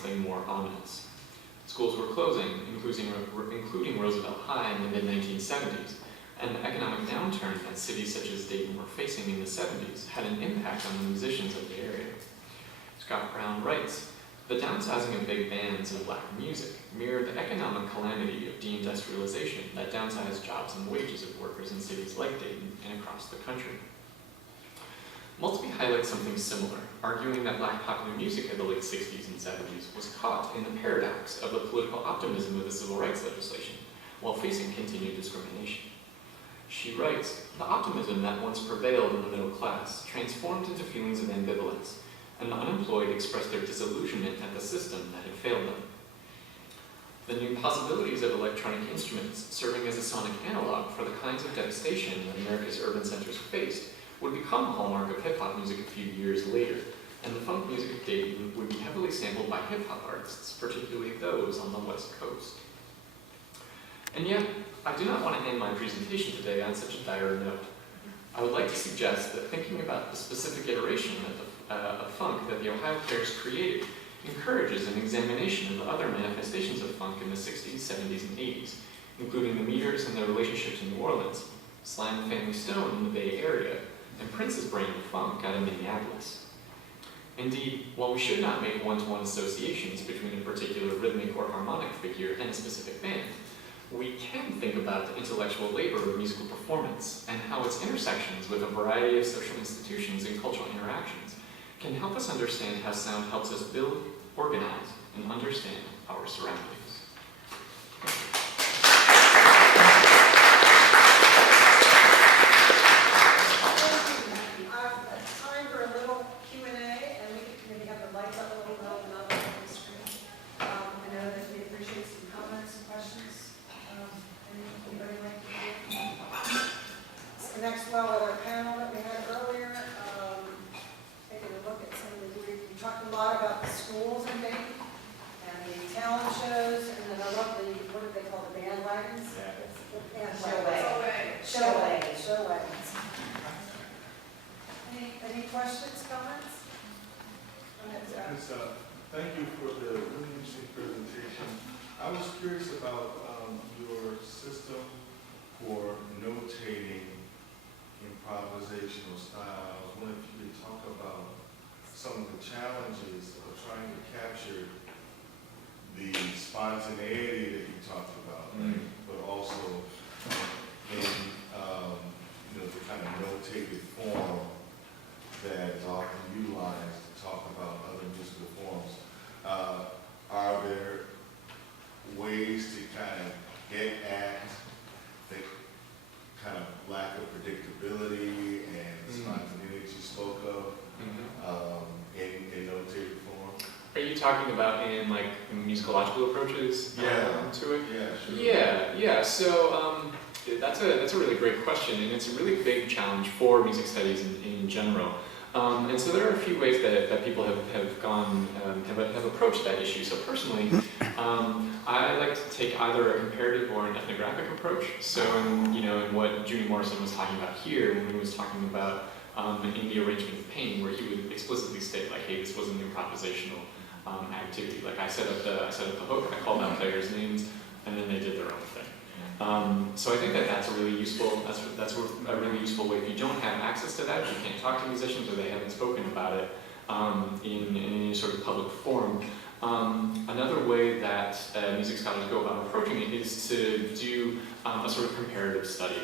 something more ominous. Schools were closing, including Roosevelt High in the mid-1970s, and the economic downturn that cities such as Dayton were facing in the 70s had an impact on the musicians of the area. Scott Brown writes, "The downsizing of big bands and black music mirrored the economic calamity of deindustrialization that downsized jobs and wages of workers in cities like Dayton and across the country." Maltby highlights something similar, arguing that black popular music in the late 60s and 70s was caught in the paradox of the political optimism of the civil rights legislation, while facing continued discrimination. She writes, "The optimism that once prevailed in the middle class transformed into feelings of ambivalence, and the unemployed expressed their disillusionment at the system that had failed them. The new possibilities of electronic instruments serving as a sonic analog for the kinds of devastation that America's urban centers faced would become a hallmark of hip-hop music a few years later, and the funk music of Dayton would be heavily sampled by hip-hop artists, particularly those on the West Coast." And yet, I do not want to end my presentation today on such a dire note. I would like to suggest that thinking about the specific iteration of funk that the Ohio Players created encourages an examination of the other manifestations of funk in the 60s, 70s, and 80s, including the Meters and their relationship to New Orleans, Sly and the Family Stone in the Bay Area, and Prince's brand of funk out of Minneapolis. Indeed, while we should not make one-to-one associations between a particular rhythmic or harmonic figure and a specific band, we can think about the intellectual labor of musical performance and how its intersections with a variety of social institutions and cultural interactions can help us understand how sound helps us build, organize, and understand our surroundings. Next, well, with our panel that we had earlier, taking a look at some of the, we talked a lot about the schools in Dayton and the talent shows, and then I love the, what do they call the bandwagons? Showwagons. Any questions, comments? Go ahead, Scott. Yes, thank you for the really interesting presentation. I was curious about your system for notating improvisational style. I was wondering if you could talk about some of the challenges of trying to capture the spontaneity that you talked about, right? But also in the kind of notated form that is often utilized to talk about other musical forms. Are there ways to kind of get at the kind of lack of predictability and spontaneity you spoke of in notated form? Are you talking about in like musicological approaches to it? Yeah, sure. Yeah. So that's a really great question, and it's a really big challenge for music studies in general. And so there are a few ways that people have approached that issue. So personally, I like to take either a comparative or an ethnographic approach. So in what Junie Morrison was talking about here, when he was talking about in the arrangement of Pain, where he would explicitly state like, hey, this was an improvisational activity. Like I set up the hook, I called out players' names, and then they did their own thing. So I think that's a really useful. That's a really useful way. If you don't have access to that, if you can't talk to musicians or they haven't spoken about it in any sort of public forum. Another way that music scholars go about approaching it is to do a sort of comparative study.